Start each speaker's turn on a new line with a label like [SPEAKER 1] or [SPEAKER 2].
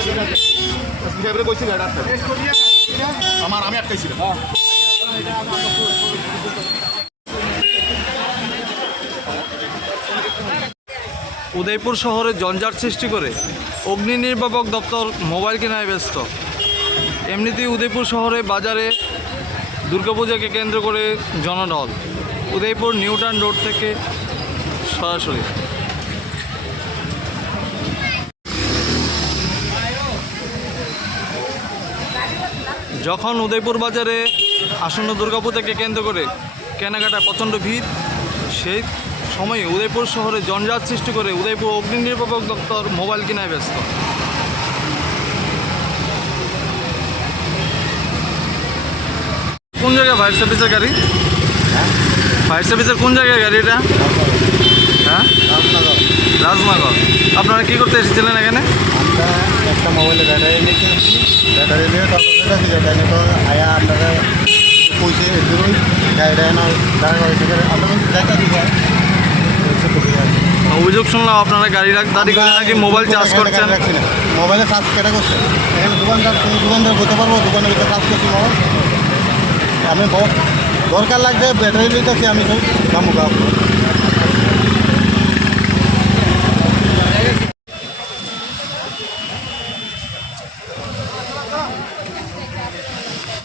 [SPEAKER 1] সাহেবরে কইছি আমার আমি আটকাইছিলাম।
[SPEAKER 2] উদয়পুর শহরে জঞ্জাট সৃষ্টি করে অগ্নি নির্বাপক দপ্তর মোবাইল কেনায় ব্যস্ত। এমনিতেই উদয়পুর শহরে বাজারে দুর্গাপূজাকে কেন্দ্র করে জনঢল। উদয়পুর নিউটাউন রোড থেকে সরাসরি। যখন উদয়পুর বাজারে আসন্ন দুর্গাপূজাকে কেন্দ্র করে কেনাকাটা প্রচণ্ড ভিড়, সেই সময়ে উদয়পুর শহরে জঞ্জাট সৃষ্টি করে উদয়পুর অগ্নি নির্বাপক দপ্তর মোবাইল কেনায় ব্যস্ত। কোন জায়গায় ফায়ার সার্ভিসের গাড়ি? ফায়ার সার্ভিসের কোন জায়গায় গাড়ি এটা? হ্যাঁ? রাজনগর। আপনারা কি করতে এসেছিলেন এখানে?
[SPEAKER 3] একটা মোবাইলে ব্যাটারি ব্যাটারি নিয়ে যেটা তো আয়া আপনারা পয়সা এগুলোই গাড়িটা না ড্রাইভার থেকে আপনাদের দেখা দিবে।
[SPEAKER 2] অভিযোগ শুনলাম আপনারা গাড়ি দাঁড়ি করে নাকি মোবাইল চার্জ করছেন।
[SPEAKER 3] মোবাইলে চার্জ কেটে করছে এখানে দোকানদার তুমি দোকানদার বলতে পারব দোকানের ভিতরে চার্জ করছি মোবাইল আমি দরকার লাগছে ব্যাটারি নিতেছি আমি সব কামু কাম